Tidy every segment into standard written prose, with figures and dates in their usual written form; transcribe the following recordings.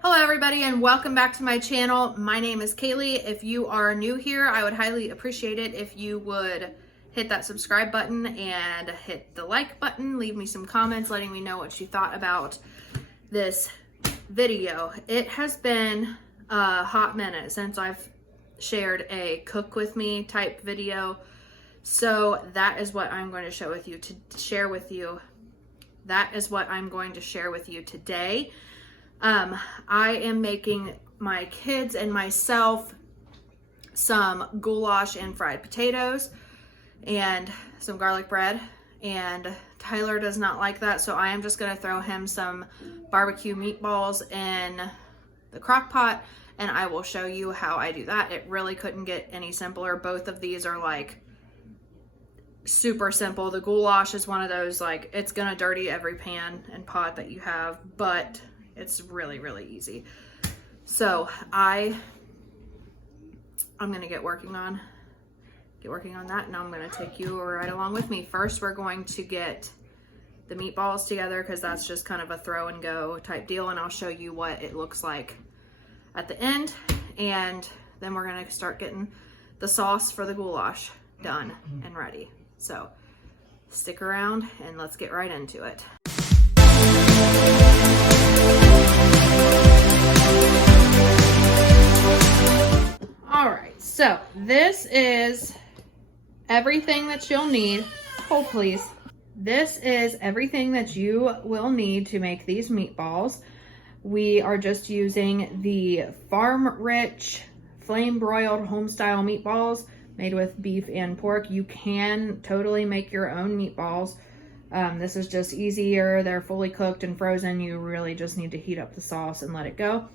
Hello everybody and welcome back to my channel. My name is Kaylee. If you are new here, I would highly appreciate it if you would hit that subscribe button and hit the like button. Leave me some comments letting me know what you thought about this video. It has been a hot minute since I've shared a cook with me type video. So that is what I'm going to share with you That is what I'm going to share with you today. I am making my kids and myself some goulash and fried potatoes and some garlic bread, and Tyler does not like that, so I am just going to throw him some barbecue meatballs in the crock pot, and I will show you how I do that. It really couldn't get any simpler. Both of these are like super simple. The goulash is one of those, like, it's gonna dirty every pan and pot that you have, but it's really, really easy. So I'm gonna get working on that, and I'm gonna take you right along with me. First, we're going to get the meatballs together because that's just kind of a throw and go type deal, and I'll show you what it looks like at the end. And then we're gonna start getting the sauce for the goulash done and ready. So stick around and let's get right into it. All right, so this is everything that you'll need. Hold please. This is everything that you will need to make these meatballs. We are just using the Farmrich flame broiled homestyle meatballs made with beef and pork. You can totally make your own meatballs. This is just easier. They're fully cooked and frozen. You really just need to heat up the sauce and let it go.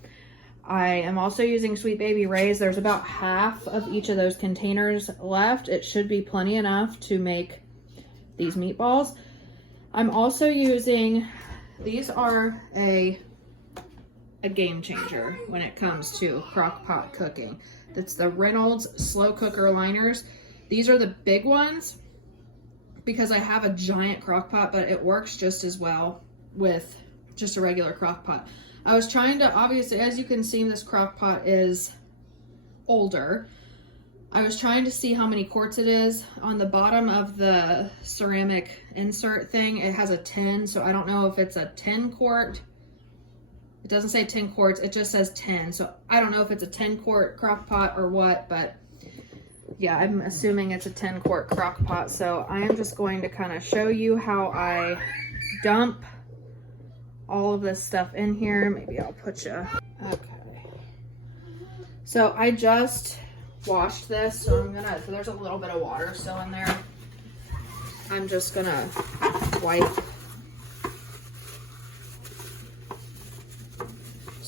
I am also using Sweet Baby Ray's. There's about half of each of those containers left. It should be plenty enough to make these meatballs. I'm also using, these are a game changer when it comes to crock pot cooking. That's the Reynolds slow cooker liners. These are the big ones because I have a giant crock pot, but it works just as well with just a regular crock pot. I was trying to, obviously, as you can see, this crock pot is older. I was trying to see how many quarts it is. On the bottom of the ceramic insert thing, it has a 10, so I don't know if it's a 10 quart. It doesn't say 10 quarts, it just says 10. So I don't know if it's a 10 quart crock pot or what, but yeah, I'm assuming it's a 10 quart crock pot. So I am just going to kind of show you how I dump all of this stuff in here. Maybe I'll put you, okay. So I just washed this, so so there's a little bit of water still in there. I'm just gonna wipe.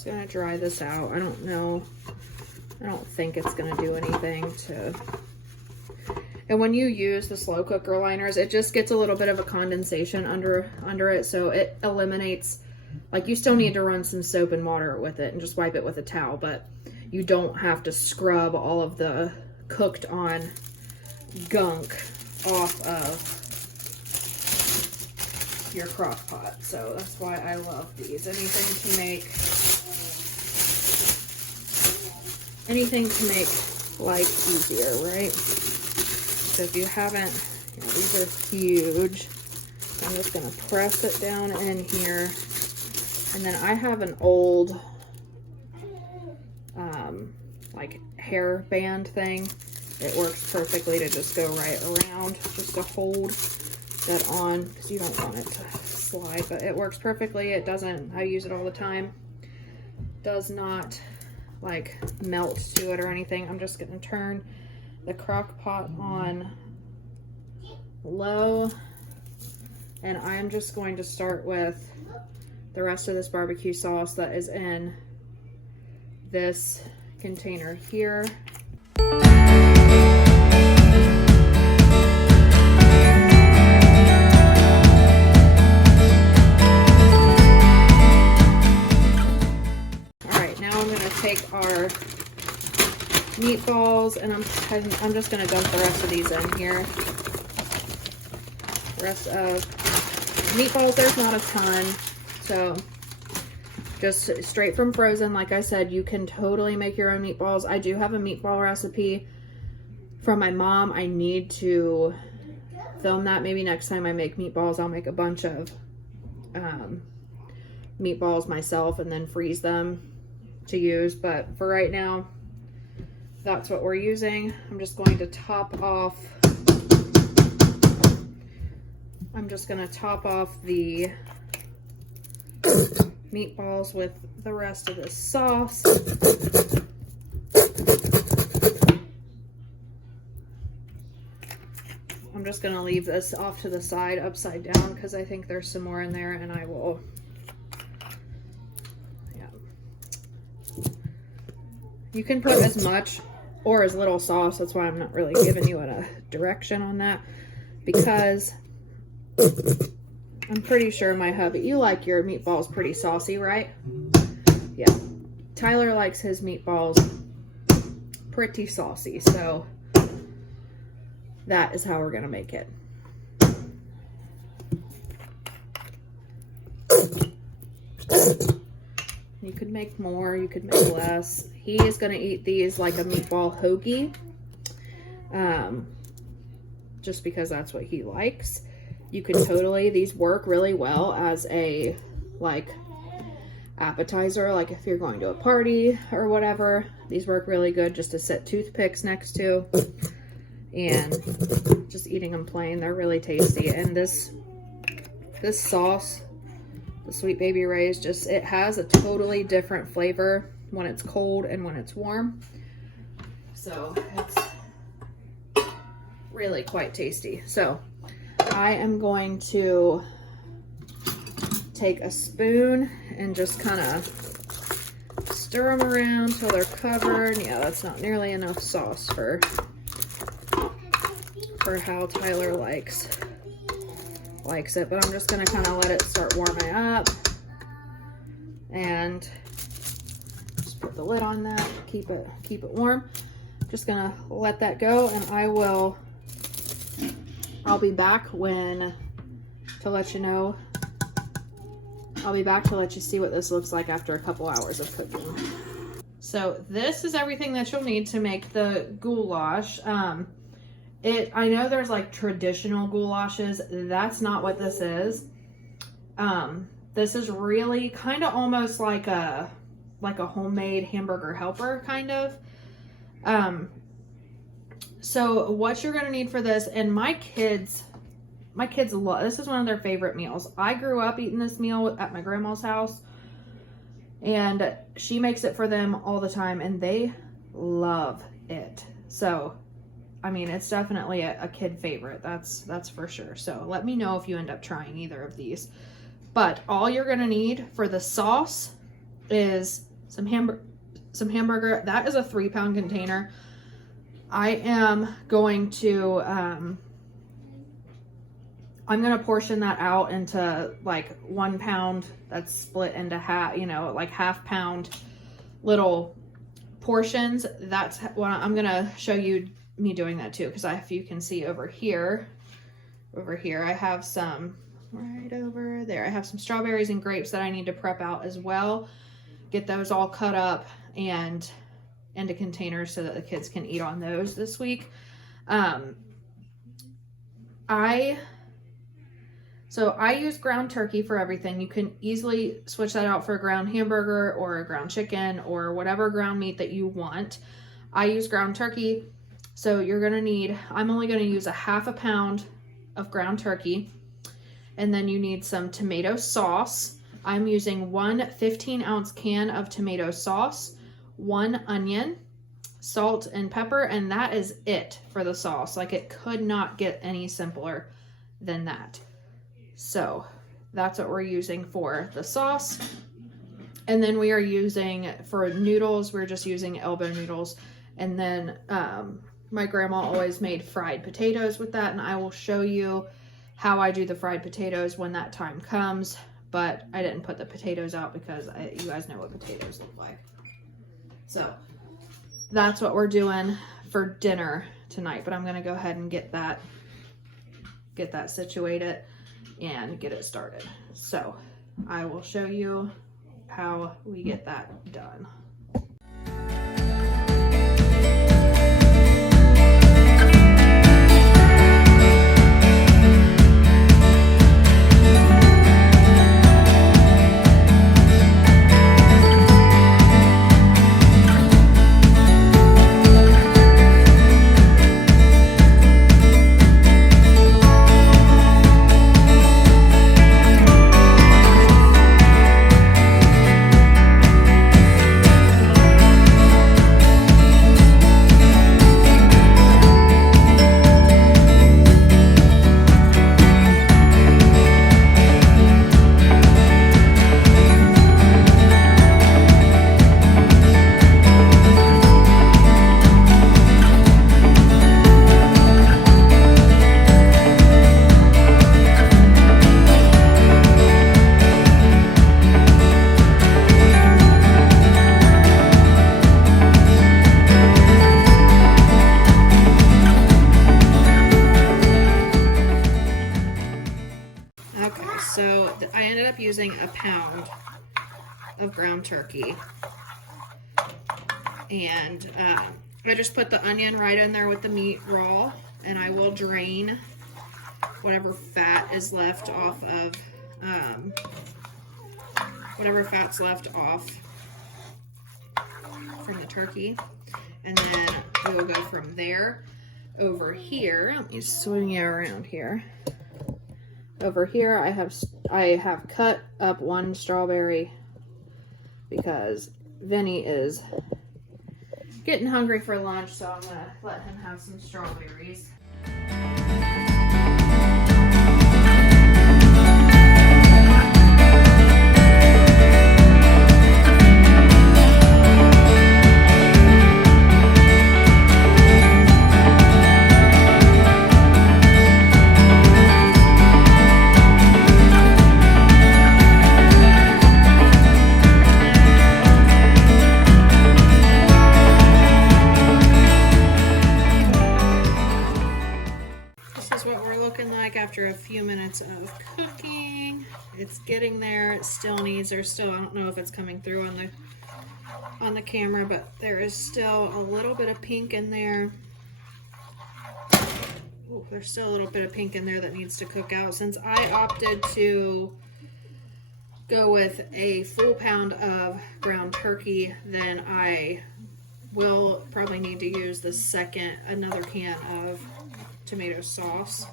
Gonna dry this out. I don't think it's gonna do anything to, and when you use the slow cooker liners, it just gets a little bit of a condensation under it, so it eliminates, like, you still need to run some soap and water with it and just wipe it with a towel, but you don't have to scrub all of the cooked on gunk off of your crock pot. So that's why I love these. Anything to make life easier, right? So if you haven't, these are huge. I'm just gonna press it down in here. And then I have an old like hair band thing. It works perfectly to just go right around, just to hold that on, because you don't want it to slide, but it works perfectly. It doesn't, I use it all the time. Does not like melt to it or anything. I'm just gonna turn the crock pot on low, and I'm just going to start with the rest of this barbecue sauce that is in this container here. Take our meatballs, and I'm just going to dump the rest of these in here. The rest of meatballs, there's not a ton, so just straight from frozen. Like I said, you can totally make your own meatballs. I do have a meatball recipe from my mom. I need to film that. Maybe next time I make meatballs, I'll make a bunch of meatballs myself and then freeze them to use. But for right now, that's what we're using. I'm just going to top off the meatballs with the rest of the sauce. I'm just going to leave this off to the side upside down because I think there's some more in there, and I will, yeah. You can put as much or as little sauce. That's why I'm not really giving you a direction on that, because I'm pretty sure my hubby, you like your meatballs pretty saucy, right? Yeah. Tyler likes his meatballs pretty saucy, so that is how we're going to make it. You could make more, you could make less. He is going to eat these like a meatball hoagie, just because that's what he likes. You could totally, these work really well as a like appetizer, like if you're going to a party or whatever. These work really good just to set toothpicks next to and just eating them plain. They're really tasty. And this sauce, the Sweet Baby Ray's, just, it has a totally different flavor when it's cold and when it's warm. So it's really quite tasty. So I am going to take a spoon and just kind of stir them around till they're covered. Yeah, that's not nearly enough sauce for how Tyler likes it, but I'm just gonna kind of let it start warming up and just put the lid on that, keep it warm. Just gonna let that go, and I'll be back to let you know. I'll be back to let you see what this looks like after a couple hours of cooking. So this is everything that you'll need to make the goulash. I know there's like traditional goulashes. That's not what this is. This is really kind of almost like a homemade hamburger helper kind of. So what you're going to need for this, and my kids love, this is one of their favorite meals. I grew up eating this meal at my grandma's house, and she makes it for them all the time, and they love it. So, I mean, it's definitely a kid favorite. That's for sure. So let me know if you end up trying either of these. But all you're going to need for the sauce is some hamburger. That is a 3-pound container. I am going to, I'm going to portion that out into like 1 pound that's split into half, like half-pound little portions. That's what I'm going to show you me doing that too, because if you can see over here, I have some right over there. I have some strawberries and grapes that I need to prep out as well. Get those all cut up and into containers so that the kids can eat on those this week. I use ground turkey for everything. You can easily switch that out for a ground hamburger or a ground chicken or whatever ground meat that you want. I use ground turkey. So you're going to need, I'm only going to use a half a pound of ground turkey. And then you need some tomato sauce. I'm using 1 15-ounce can of tomato sauce, 1 onion, salt and pepper, and that is it for the sauce. Like, it could not get any simpler than that. So that's what we're using for the sauce. And then we are using, for noodles, we're just using elbow noodles. And then my grandma always made fried potatoes with that, and I will show you how I do the fried potatoes when that time comes. But I didn't put the potatoes out because you guys know what potatoes look like. So that's what we're doing for dinner tonight. But I'm going to go ahead and get that situated and get it started. So I will show you how we get that done. So I ended up using a pound of ground turkey, and I just put the onion right in there with the meat raw, and I will drain whatever fat is left off of whatever fat's left off from the turkey, and then we will go from there. Over here, let me swing you around here. Over here, I have cut up one strawberry because Vinny is getting hungry for lunch, so I'm gonna let him have some strawberries. After a few minutes of cooking, it's getting there. It still needs, I don't know if it's coming through on the camera, but there is still a little bit of pink in there. Ooh, there's still a little bit of pink in there that needs to cook out. Since I opted to go with a full pound of ground turkey, then I will probably need to use another can of tomato sauce.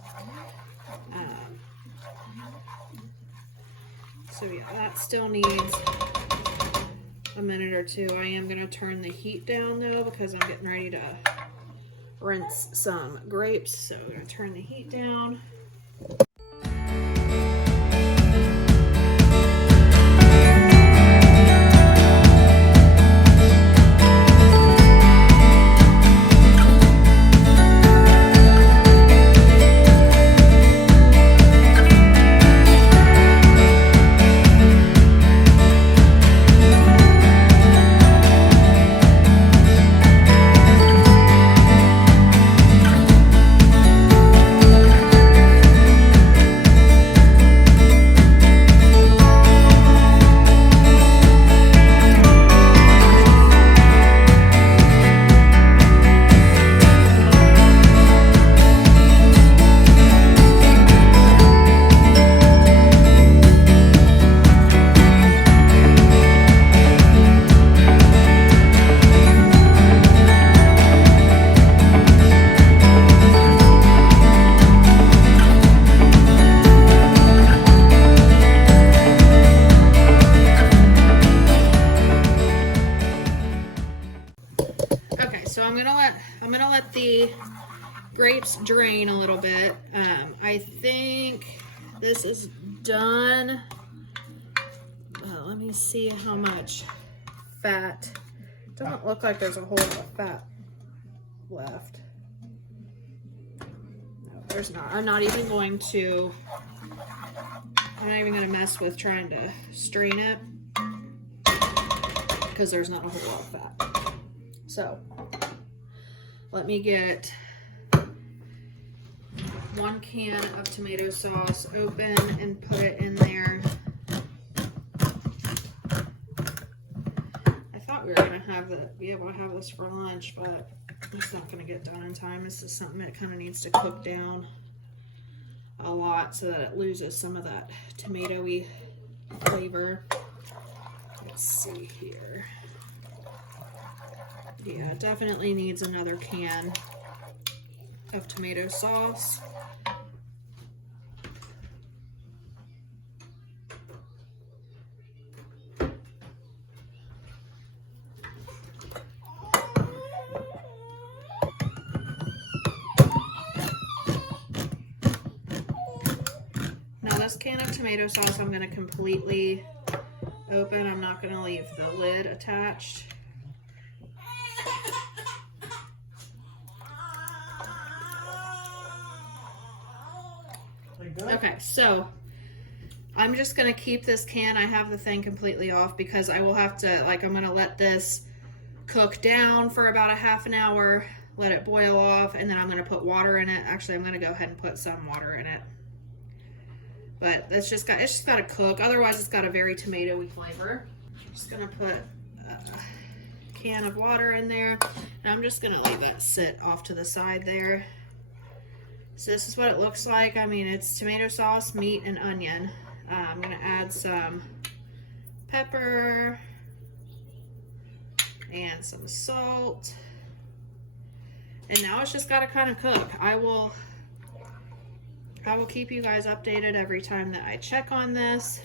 So yeah, that still needs a minute or two. I am going to turn the heat down though, because I'm getting ready to rinse some grapes. So I'm going to turn the heat down. I'm gonna let the grapes drain a little bit. I think this is done. Well, let me see how much fat. Doesn't look like there's a whole lot of fat left. No, there's not. I'm not even going to mess with trying to strain it because there's not a whole lot of fat. So let me get 1 can of tomato sauce open and put it in there. thought we were gonna be able to have this for lunch, but it's not gonna get done in time. This is something that kind of needs to cook down a lot so that it loses some of that tomatoey flavor. Let's see here. Yeah, it definitely needs another can of tomato sauce. Now this can of tomato sauce I'm going to completely open. I'm not going to leave the lid attached. Okay, so I'm just going to keep this can. I have the thing completely off because I will have to, like, I'm going to let this cook down for about a half an hour, let it boil off, and then I'm going to put water in it. Actually, I'm going to go ahead and put some water in it. But it's just got to cook. Otherwise, it's got a very tomatoey flavor. I'm just going to put a can of water in there, and I'm just going to leave it sit off to the side there. So this is what it looks like. I mean, it's tomato sauce, meat, and onion. I'm going to add some pepper and some salt. And now it's just got to kind of cook. I will keep you guys updated every time that I check on this.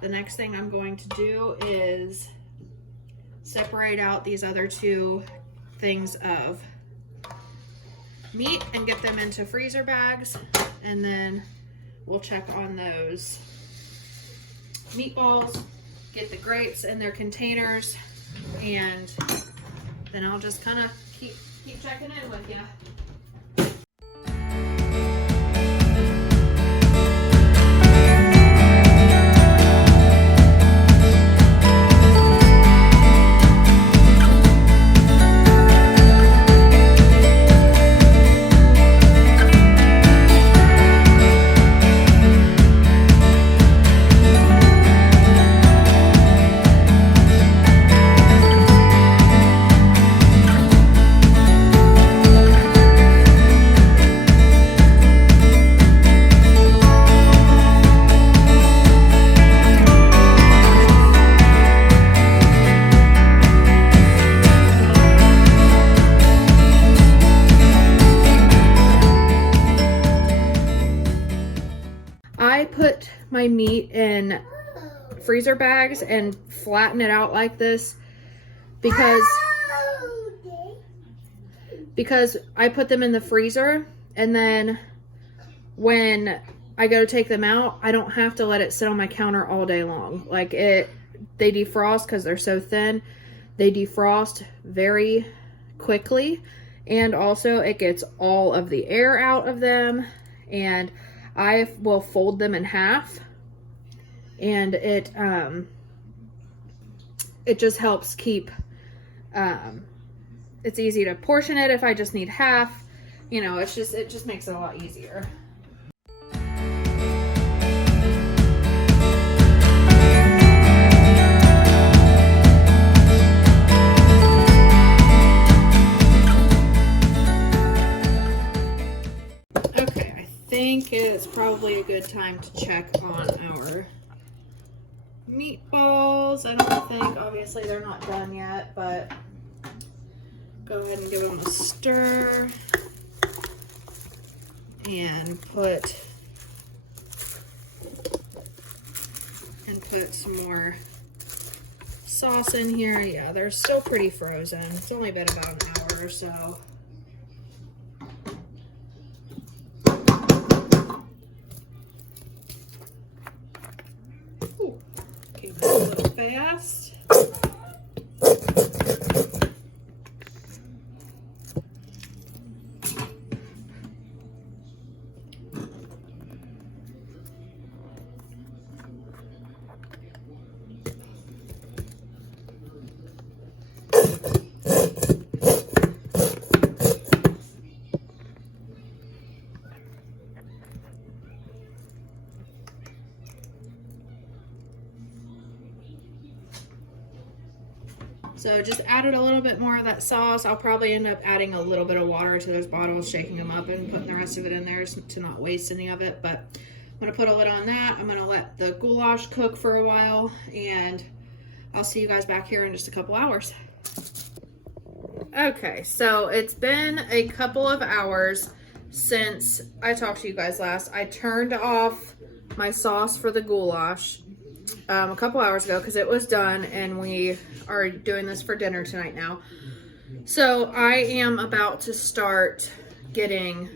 The next thing I'm going to do is separate out these other two things of meat and get them into freezer bags, and then we'll check on those meatballs, get the grates in their containers, and then I'll just kind of keep checking in with you. I put my meat in freezer bags and flatten it out like this because I put them in the freezer, and then when I go to take them out, I don't have to let it sit on my counter all day long. Like they defrost because they're so thin. They defrost very quickly, and also it gets all of the air out of them, and I will fold them in half, and it just helps keep, it's easy to portion it if I just need half, you know, it just makes it a lot easier. I think it's probably a good time to check on our meatballs. I don't think, obviously they're not done yet, but go ahead and give them a stir and put some more sauce in here. Yeah, they're still pretty frozen. It's only been about an hour or so. A little fast. So just added a little bit more of that sauce. I'll probably end up adding a little bit of water to those bottles, shaking them up and putting the rest of it in there to not waste any of it. But I'm gonna put a lid on that. I'm gonna let the goulash cook for a while, and I'll see you guys back here in just a couple hours. Okay, so it's been a couple of hours since I talked to you guys last. I turned off my sauce for the goulash a couple hours ago because it was done, and we are doing this for dinner tonight now. So I am about to start getting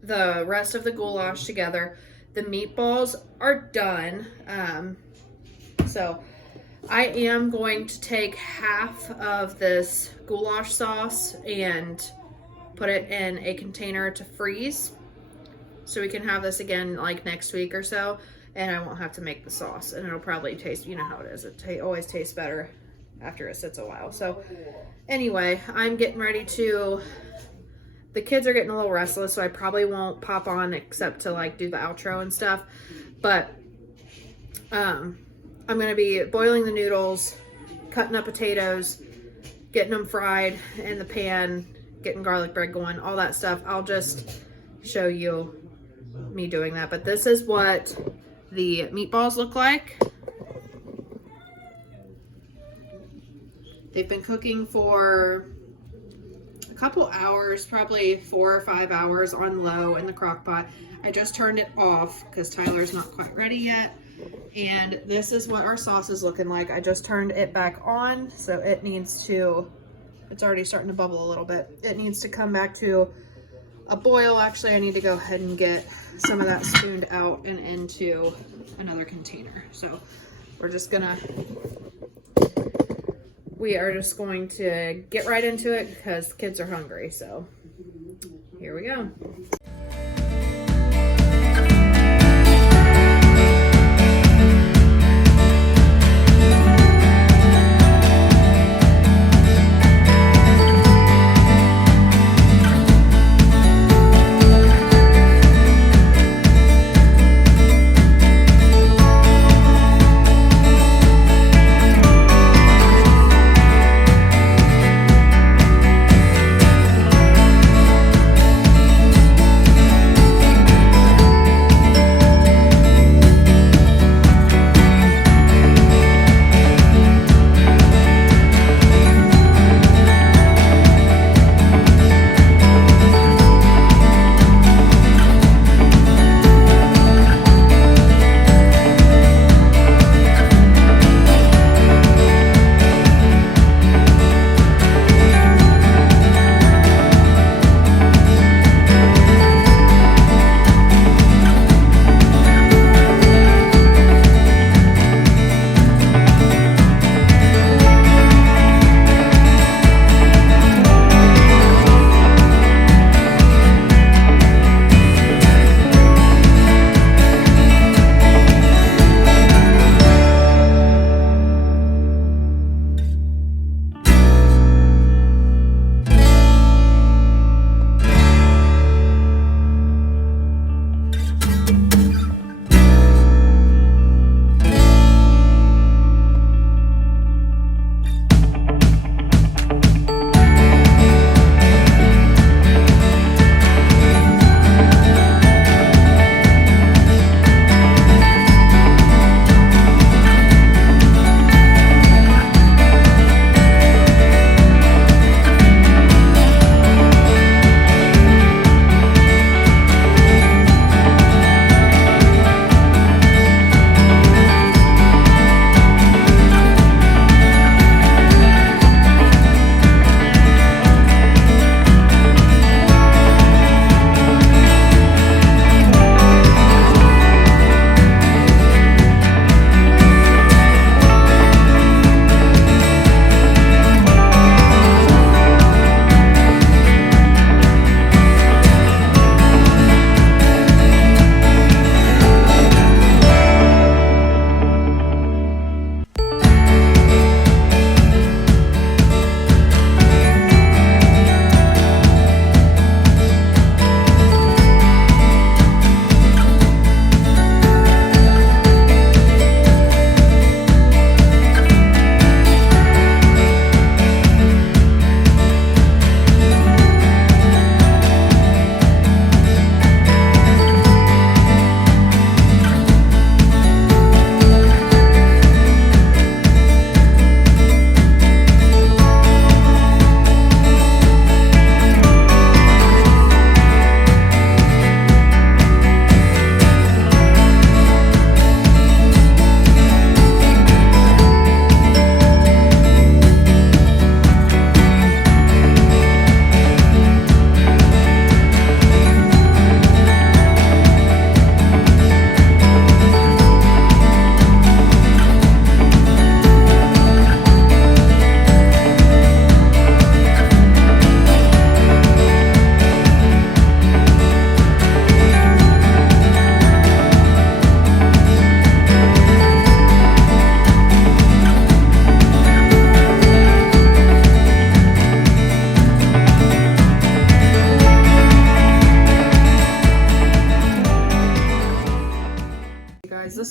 the rest of the goulash together. The meatballs are done. So I am going to take half of this goulash sauce and put it in a container to freeze so we can have this again like next week or so, and I won't have to make the sauce, and it'll probably taste, you know how it is, it always tastes better after it sits a while. So anyway, I'm getting ready to, the kids are getting a little restless, so I probably won't pop on except to like do the outro and stuff, but I'm gonna be boiling the noodles, cutting up potatoes, getting them fried in the pan, getting garlic bread going, all that stuff. I'll just show you me doing that. But this is what the meatballs look like. They've been cooking for a couple hours, probably 4 or 5 hours on low in the crock pot. I just turned it off because Tyler's not quite ready yet. And this is what our sauce is looking like. I just turned it back on, so it needs to, it's already starting to bubble a little bit. It needs to come back to a boil. Actually, I need to go ahead and get some of that spooned out and into another container. So we are just going to get right into it because kids are hungry. So here we go.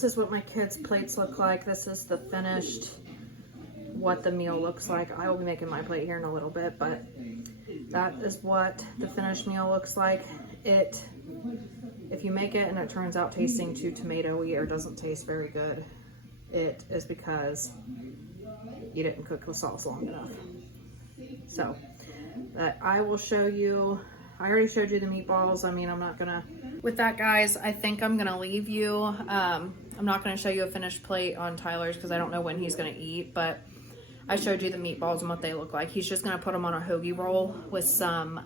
this is what my kids' plates look like. This is the finished, what the meal looks like. I will be making my plate here in a little bit, but that is what the finished meal looks like. If you make it and it turns out tasting too tomatoey or doesn't taste very good, it is because you didn't cook the sauce long enough. So, I will show you. I already showed you the meatballs. I mean, I'm not gonna, with that guys, I think I'm gonna leave you. I'm not gonna show you a finished plate on Tyler's because I don't know when he's gonna eat, but I showed you the meatballs and what they look like. He's just gonna put them on a hoagie roll with some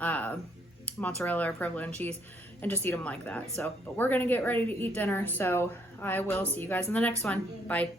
mozzarella or provolone cheese and just eat them like that. So, but we're gonna get ready to eat dinner. So I will see you guys in the next one. Bye.